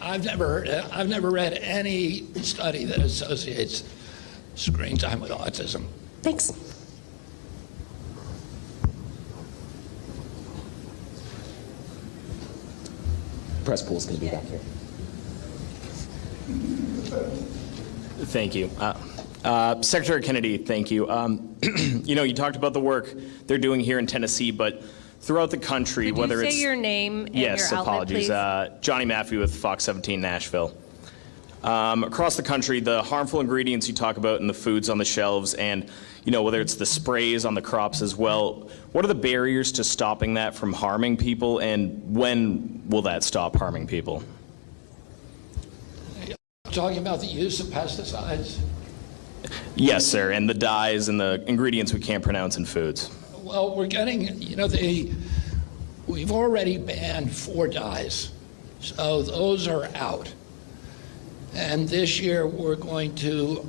I've never read any study that associates screen time with autism. Thanks. Press pool is going to be back here. Thank you. Secretary Kennedy, thank you. You talked about the work they're doing here in Tennessee, but throughout the country, Could whether you it's... say your name and yes, your outlet, apologies. please? Johnny Maffey with Fox 17 Nashville. Across the country, the harmful ingredients you talk about in the foods on the shelves and, whether it's the sprays on the crops as well, what are the barriers to stopping that from harming people, and when will that stop harming people? Talking about the use of pesticides? Yes, sir, and the dyes and the ingredients we can't pronounce in foods. Well, we're getting, we've already banned 4 dyes, so those are out. And this year we're going to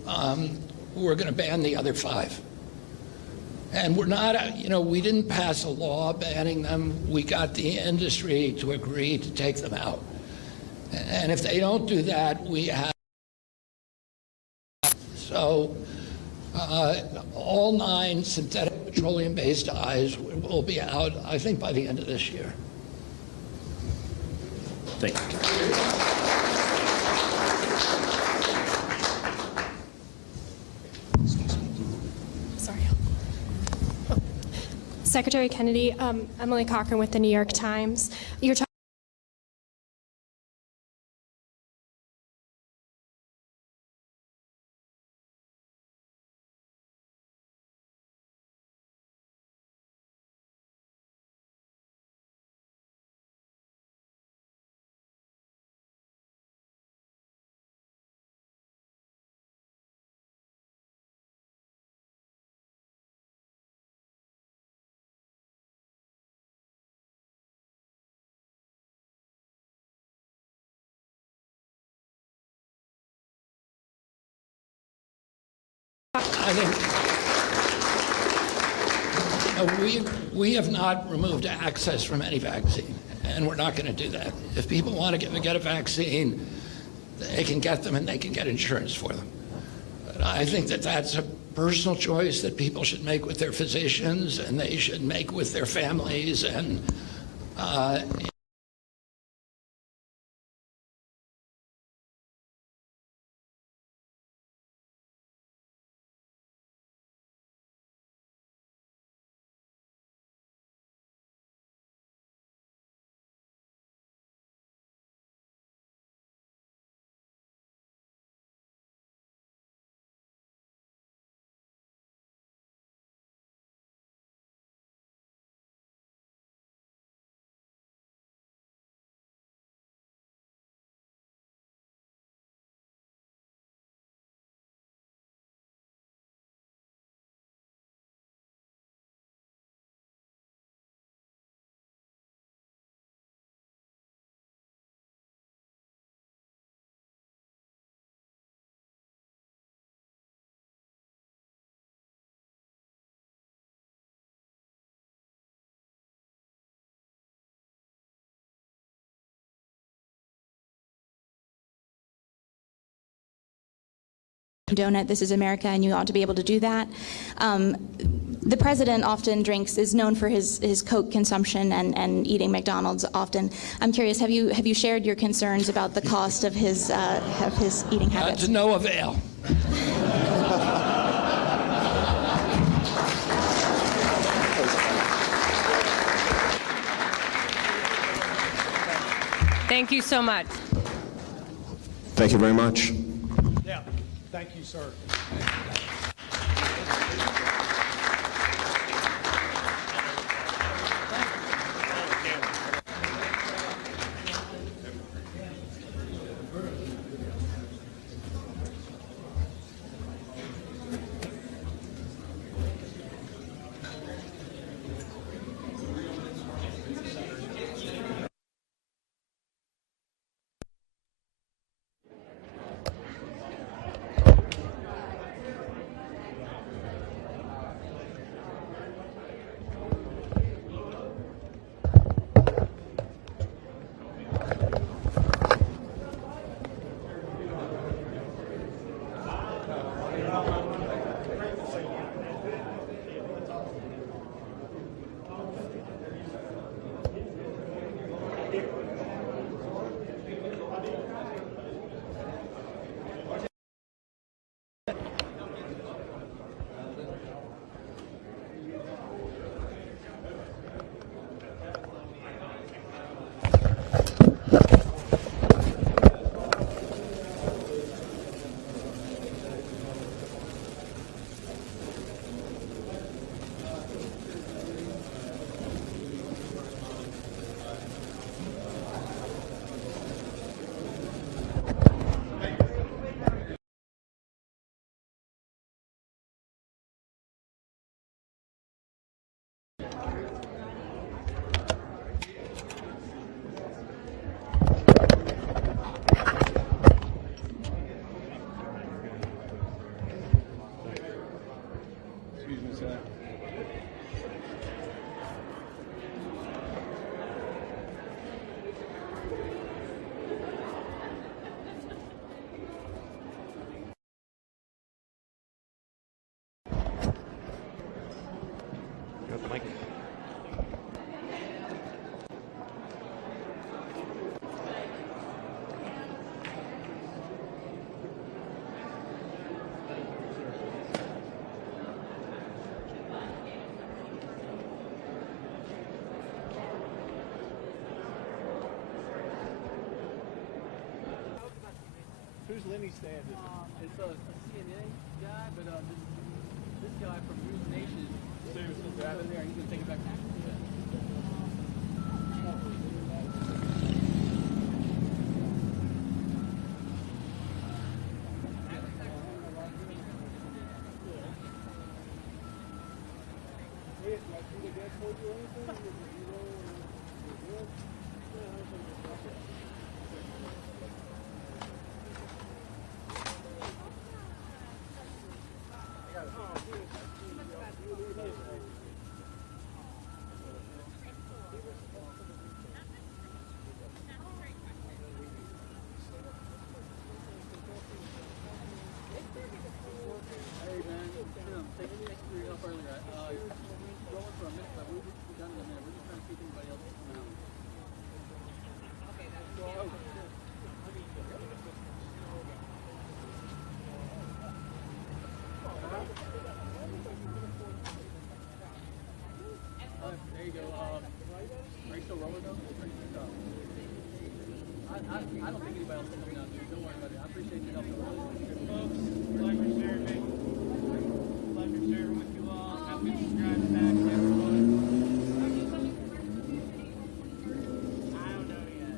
ban the other 5. And we're not, we didn't pass a law banning them. We got the industry to agree to take them out. And if they don't do that, we have. So all 9 synthetic petroleum-based dyes will be out, I think, by the end of this year. Thank you. Sorry. Secretary Kennedy, Emily Cochran with the New York Times. You're talking I think we have not removed access from any vaccine, and we're not going to do that. If people want to get a vaccine, they can get them and they can get insurance for them. But I think that that's a personal choice that people should make with their physicians, and they should make with their families. And condone it. This is America, and you ought to be able to do that. The president often is known for his Coke consumption and eating McDonald's often. I'm curious, have you shared your concerns about the cost of his eating habits? to no avail. Thank you so much. Thank you very much. Yeah, thank you, sir. Lenny standing? It's a CNN guy, but this guy from News Nation. Seriously, grab in there and you can take it back. Hey man, Tim, take your help earlier. Rolling for a minute, but we'll be done in a minute. We're just trying to see if anybody else is coming out. Okay, there you go. Are you still rolling though? I don't think anybody else is coming out, dude. Don't worry about it. I appreciate your help. Folks, pleasure sharing me. Pleasure sharing with you all. Have good subscribe back, everyone. I don't know yet.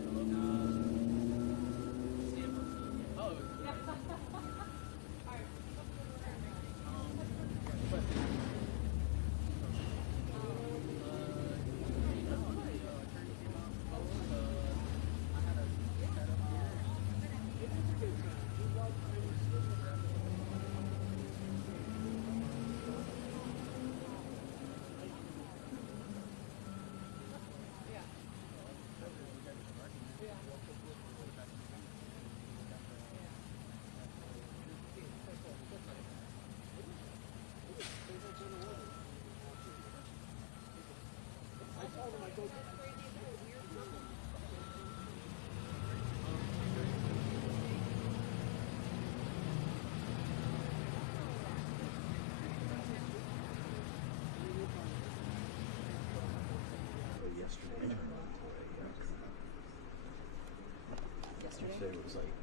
Yesterday it was like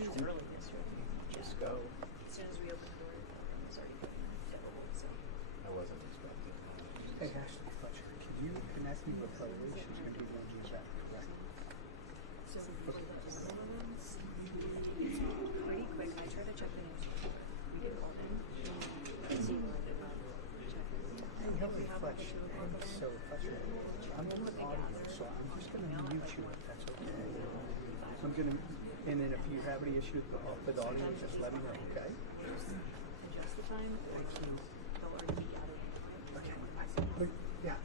early yesterday. Just go. As soon as we opened the door, it was already going. So I wasn't expecting. Hey, Ashley Fletcher, can you connect me with Larry? She's going to be one of back, correct? So pretty quick. I tried to check the news before we did call in. Keith Siegel did not check it. Hey, hello, Fletcher. Hey, so Fletcher, I'm doing audio, so I'm just going to mute you if that's okay. I'm going to, and then if you have any issues with audio, just let me know, okay? Adjust the time. They'll already be out of it. Okay. Yeah.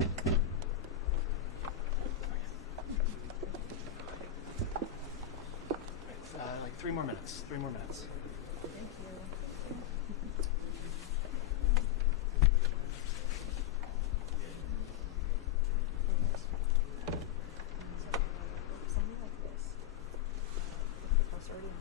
Like 3 more minutes. 3 more minutes. Thank you. Something like this. The bus already on the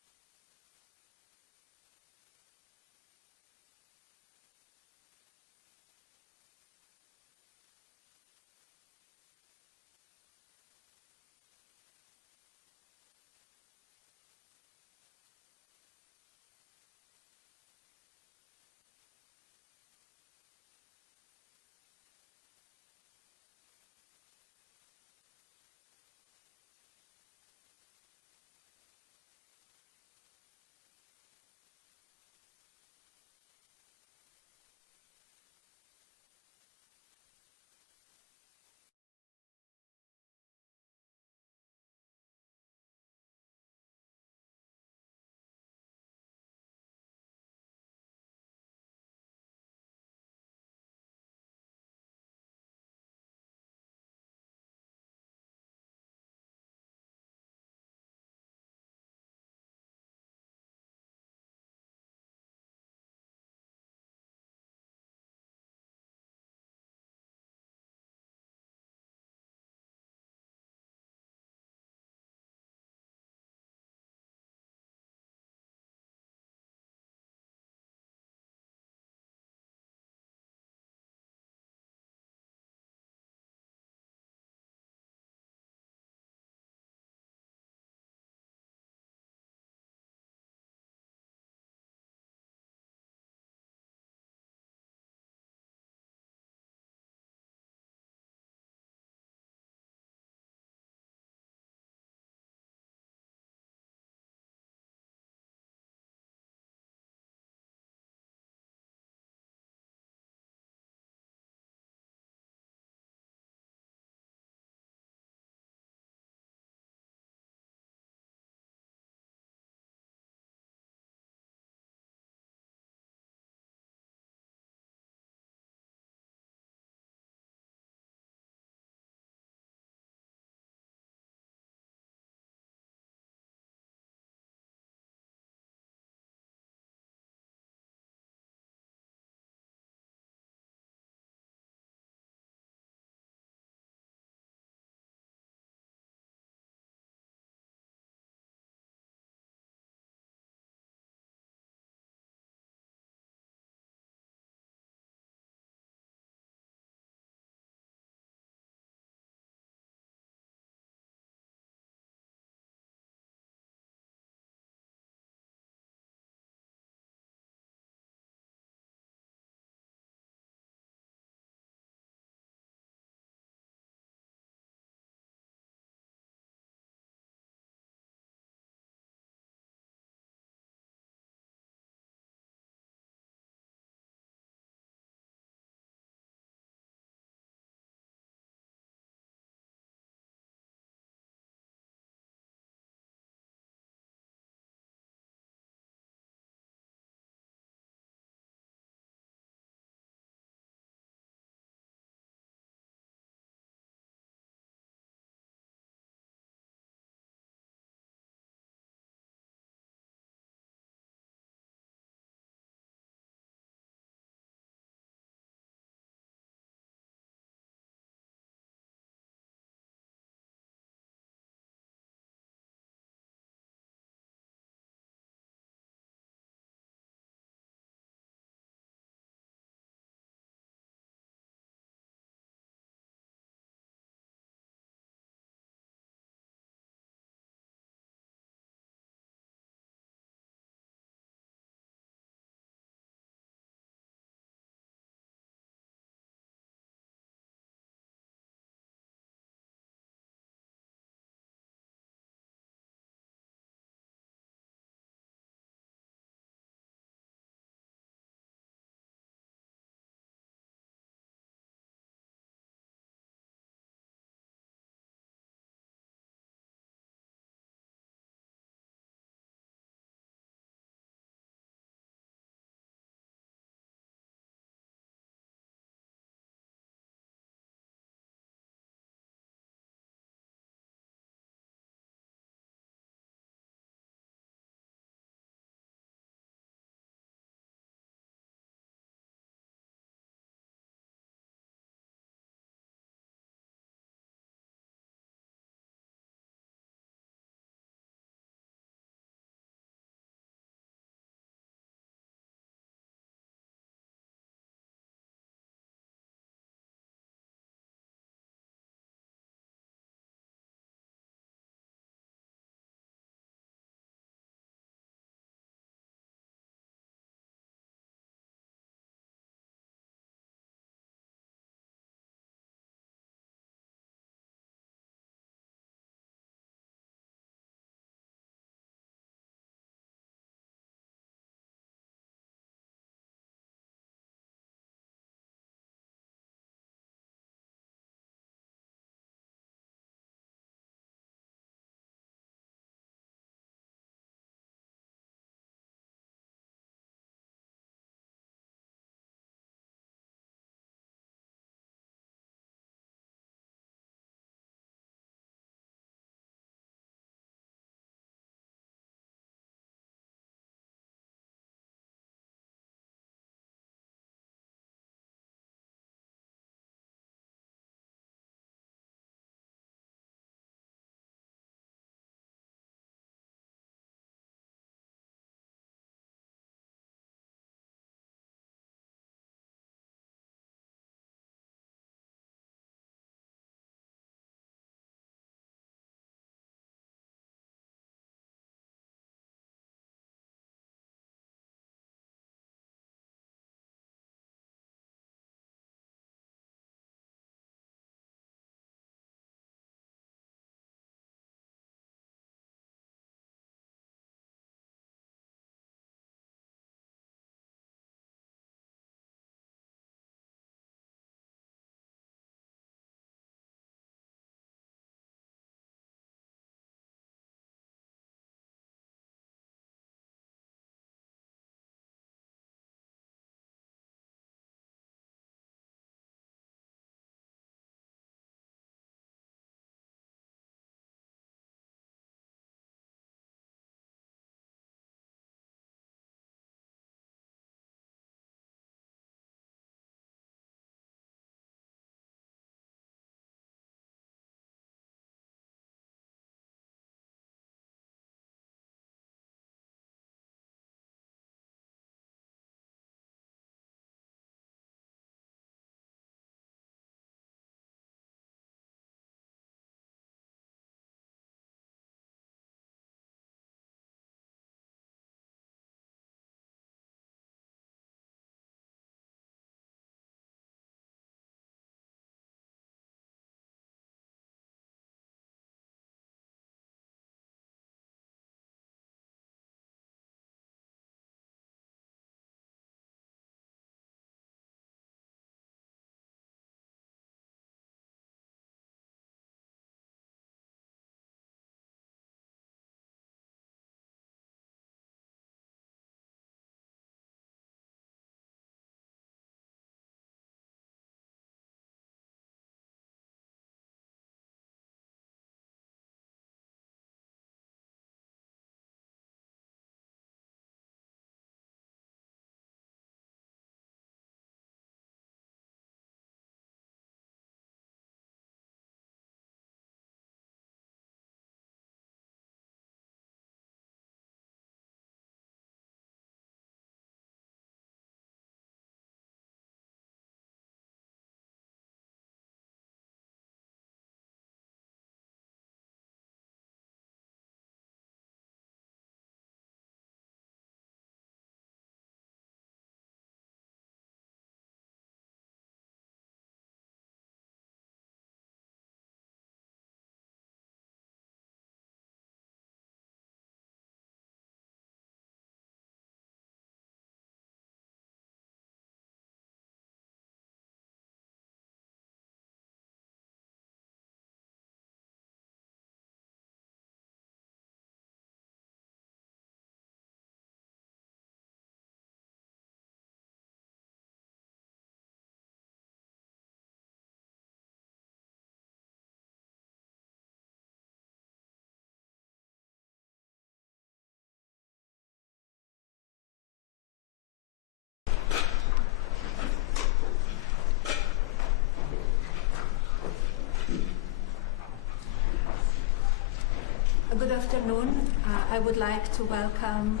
Good afternoon. I would like to welcome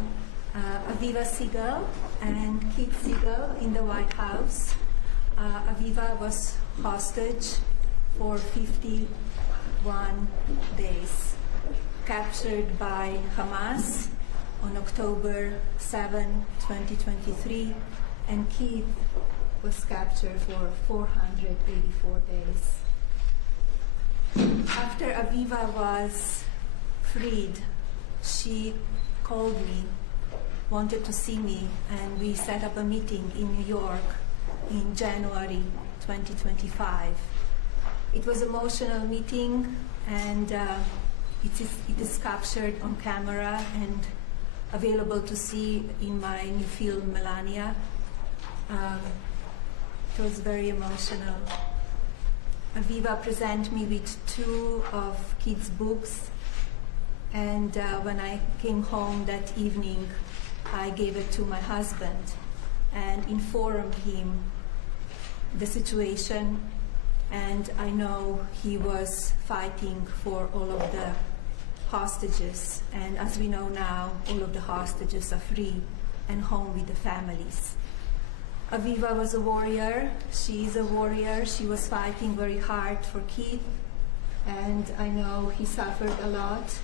Aviva Siegel and Keith Siegel in the White House. Aviva was hostage for 51 days, captured by Hamas on October 7, 2023, and Keith was captured for 484 days. After Aviva was freed, she called me, wanted to see me, and we set up a meeting in New York in January 2025. It was an emotional meeting, and it is captured on camera and available to see in my new film, Melania. It was very emotional. Aviva presented me with 2 of Keith's books, and when I came home that evening, I gave it to my husband and informed him the situation, and I know he was fighting for all of the hostages, and as we know now, all of the hostages are free and home with the families. Aviva was a warrior. She is a warrior. She was fighting very hard for Keith, and I know he suffered a lot.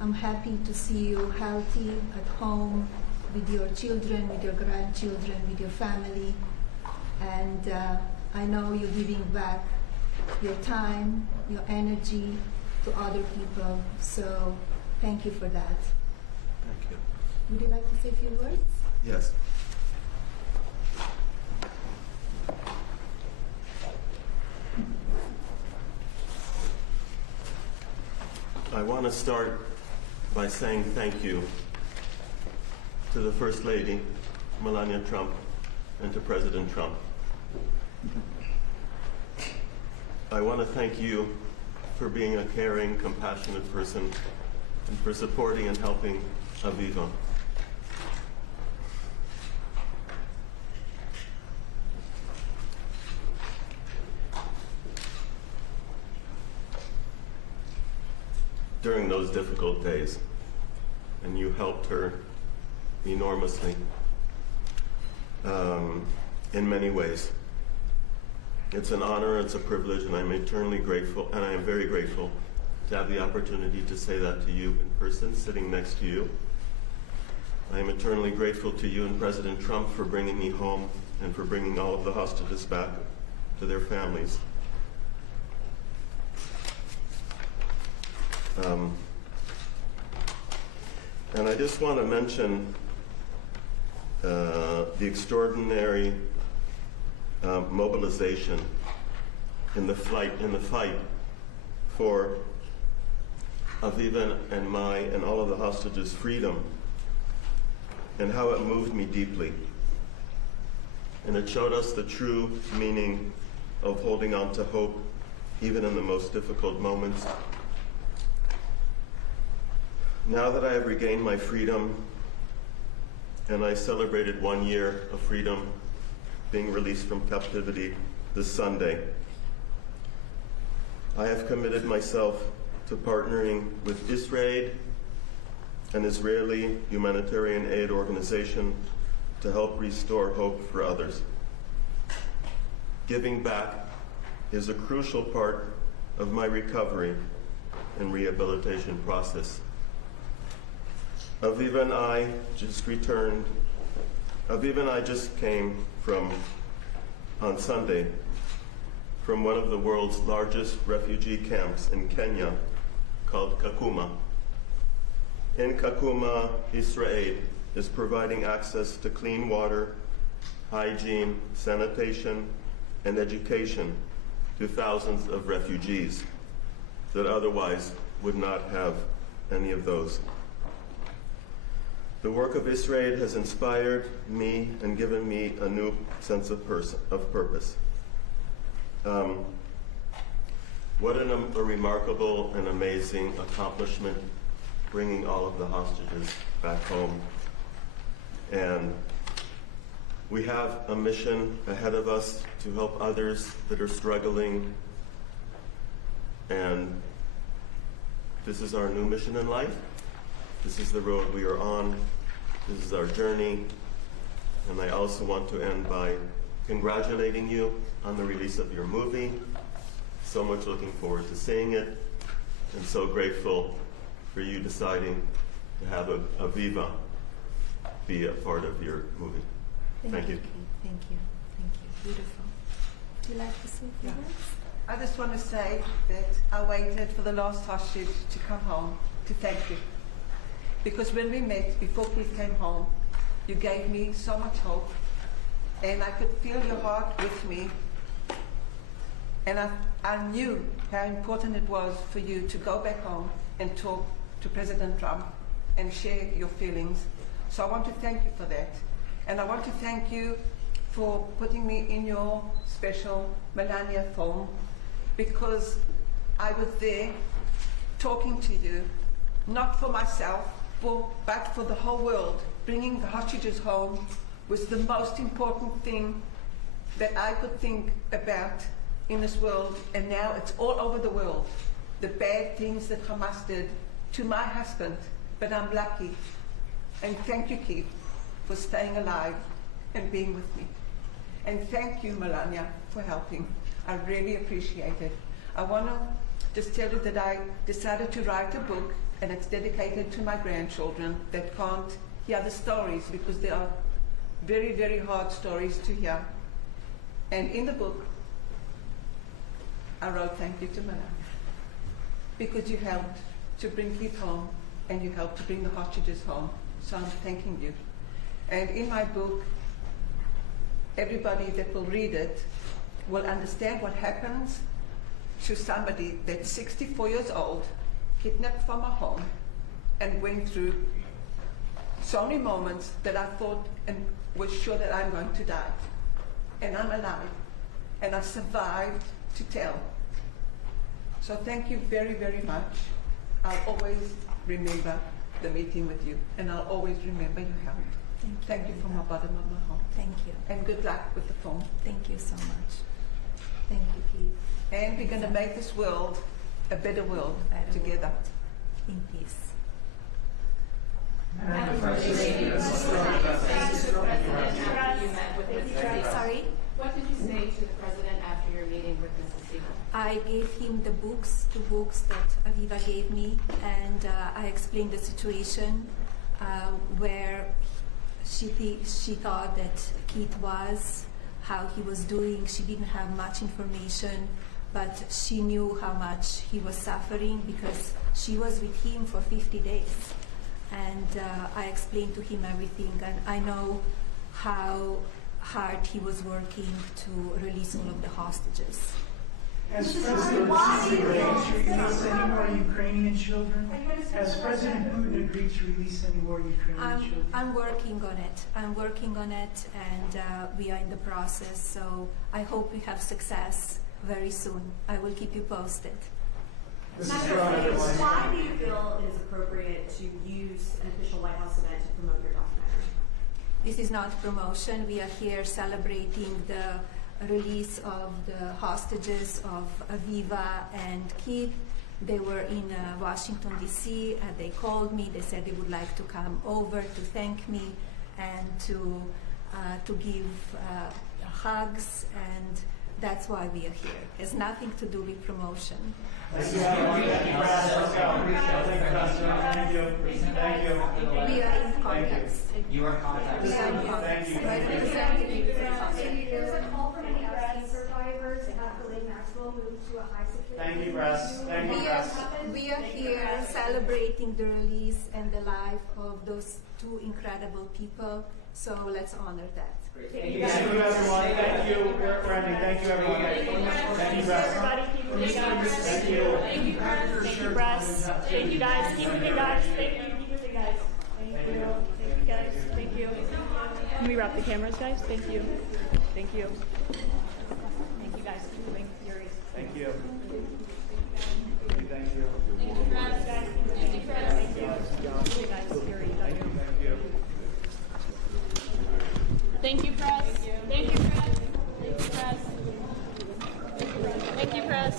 I'm happy to see you healthy at home with your children, with your grandchildren, with your family, and I know you're giving back your time, your energy to other people, so thank you for that. Thank you. Would you like to say a few words? Yes. I want to start by saying thank you to the First Lady, Melania Trump, and to President Trump. I want to thank you for being a caring, compassionate person and for supporting and helping Aviva. During those difficult days, and you helped her enormously in many ways. It's an honor, it's a privilege, and I'm eternally grateful, and I am very grateful to have the opportunity to say that to you in person, sitting next to you. I am eternally grateful to you and President Trump for bringing me home and for bringing all of the hostages back to their families. And I just want to mention the extraordinary mobilization in the fight for Aviva and and all of the hostages' freedom, and how it moved me deeply. And it showed us the true meaning of holding on to hope, even in the most difficult moments. Now that I have regained my freedom, and I celebrated 1 year of freedom, being released from captivity this Sunday, I have committed myself to partnering with Israel, an Israeli humanitarian aid organization, to help restore hope for others. Giving back is a crucial part of my recovery and rehabilitation process. Aviva and I just came on Sunday, from one of the world's largest refugee camps in Kenya called Kakuma. In Kakuma, Israel is providing access to clean water, hygiene, sanitation, and education to thousands of refugees that otherwise would not have any of those. The work of Israel has inspired me and given me a new sense of purpose. What a remarkable and amazing accomplishment, bringing all of the hostages back home. And we have a mission ahead of us to help others that are struggling and this is our new mission in life. This is the road we are on. This is our journey. And I also want to end by congratulating you on the release of your movie. So much looking forward to seeing it, and so grateful for you deciding to have Aviva be a part of your movie. Thank you. Keith. Thank you. Thank you. Beautiful. Would you like to say a few words? I just want to say that I waited for the last hostage to come home to thank you. Because when we met, before Keith came home, you gave me so much hope, and I could feel your heart with me. And I knew how important it was for you to go back home and talk to President Trump and share your feelings. So I want to thank you for that. And I want to thank you for putting me in your special Melania film, because I was there talking to you, not for myself, but for the whole world. Bringing the hostages home was the most important thing that I could think about in this world, and now it's all over the world. The bad things that Hamas did to my husband, but I'm lucky. And thank you, Keith, for staying alive and being with me. And thank you, Melania, for helping. I really appreciate it. I want to just tell you that I decided to write a book, and it's dedicated to my grandchildren that can't hear the stories, because they are very, very hard stories to hear. And in the book, I wrote thank you to Melania, because you helped to bring Keith home, and you helped to bring the hostages home. So I'm thanking you. And in my book, everybody that will read it will understand what happens to somebody that's 64 years old, kidnapped from a home, and went through so many moments that I thought and was sure that I'm going to die. And I'm alive, and I survived to tell. So thank you very, very much. I'll always remember the meeting with you, and I'll always remember your help. Thank you from the bottom of my heart. Thank you. And good luck with the film. Thank you so much. Thank you, Keith. And we're going to make this world a better world together. In peace. Sorry? What did you say to the president after your meeting with Mrs. Siegel? I gave him the two books that Aviva gave me, and I explained the situation where she thought that Keith was, how he was doing. She didn't have much information, but she knew how much he was suffering because she was with him for 50 days. And I explained to him everything, and I know how hard he was working to release all of the hostages. Has President Putin agreed to release any more Ukrainian children? Has President Putin agreed to release any more Ukrainian children? I'm working on it. I'm working on it, and we are in the process, so I hope we have success very soon. I will keep you posted. Why do you feel it is appropriate to use an official White House event to promote your documentary? This is not promotion. We are here celebrating the release of the hostages of Aviva and Keith. They were in Washington, D.C. They called me. They said they would like to come over to thank me and to give hugs, and that's why we are here. It has nothing to do with promotion. Thank you. Thank you. We are in contact. You are in contact. We are in contact. There's a call from any survivors to have Ghislaine Maxwell move to a high security. Thank you, press. Thank you, press. We are here celebrating the release and the life of those two incredible people, so let's honor that. Thank you, everyone. Thank you, Randy. Thank you, everyone. Thank you, press. Thank you. Thank you, press. Thank you, guys. Keep with it, guys. Thank you. Keep with it, guys. Thank you. Thank you, guys. Thank you. Can we wrap the cameras, guys? Thank you. Thank you. Thank you, guys. Keep moving. Yuri. Thank you. Thank you, press. Thank you, press. Thank you. Thank you, guys. Yuri. Thank you. Thank you, press. Thank you, press. Thank you, press. Thank you, press. Thank you, press.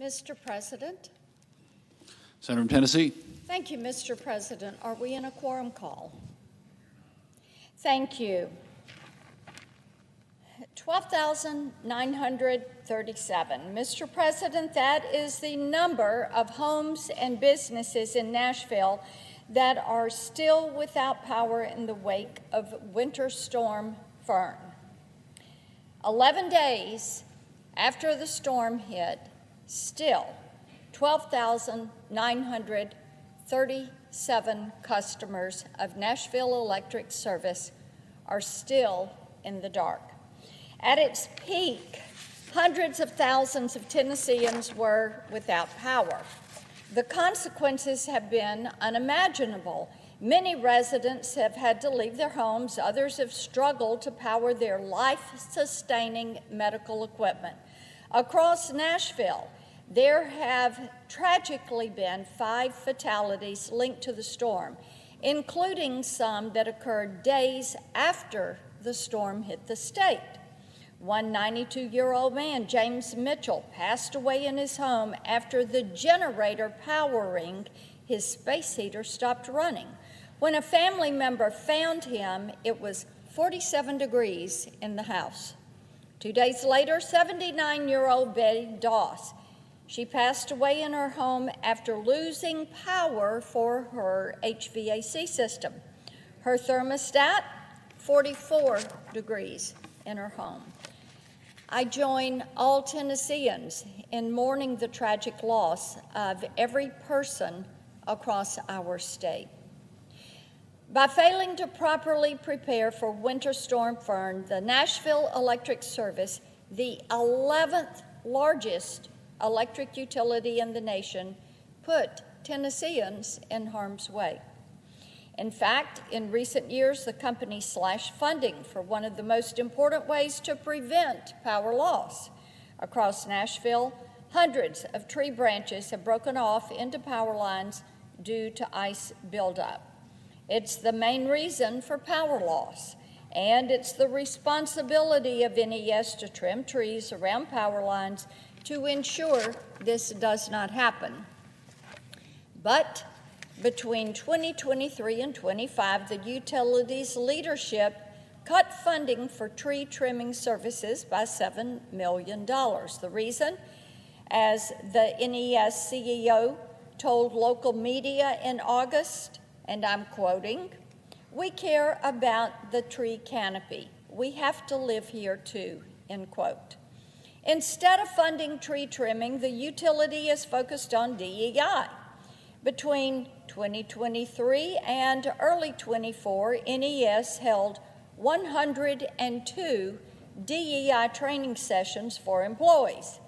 Mr. President. Senator from Tennessee. Thank you, Mr. President. Are we in a quorum call? Thank you. 12,937. Mr. President, that is the number of homes and businesses in Nashville that are still without power in the wake of Winter Storm Fern. 11 days after the storm hit, still 12,937 customers of Nashville Electric Service are still in the dark. At its peak, hundreds of thousands of Tennesseans were without power. The consequences have been unimaginable. Many residents have had to leave their homes. Others have struggled to power their life-sustaining medical equipment. Across Nashville, there have tragically been 5 fatalities linked to the storm, including some that occurred days after the storm hit the state. One 92-year-old man, James Mitchell, passed away in his home after the generator powering his space heater stopped running. When a family member found him, it was 47 degrees in the house. 2 days later, 79-year-old Betty Doss, she passed away in her home after losing power for her HVAC system. Her thermostat, 44 degrees in her home. I join all Tennesseans in mourning the tragic loss of every person across our state. By failing to properly prepare for Winter Storm Fern, the Nashville Electric Service, the 11th largest electric utility in the nation, put Tennesseans in harm's way. In fact, in recent years, the company slashed funding for one of the most important ways to prevent power loss. Across Nashville, hundreds of tree branches have broken off into power lines due to ice buildup. It's the main reason for power loss, and it's the responsibility of NES to trim trees around power lines to ensure this does not happen. But between 2023 and 25, the utility's leadership cut funding for tree trimming services by $7 million. The reason, as the NES CEO told local media in August, and I'm quoting, "We care about the tree canopy. We have to live here too," end quote. Instead of funding tree trimming, the utility is focused on DEI. Between 2023 and early 24, NES held 102 DEI training sessions for employees.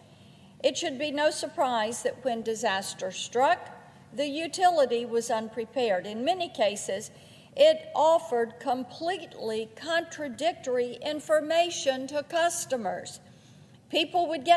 It should be no surprise that when disaster struck, the utility was unprepared. In many cases, it offered completely contradictory information to customers. People would get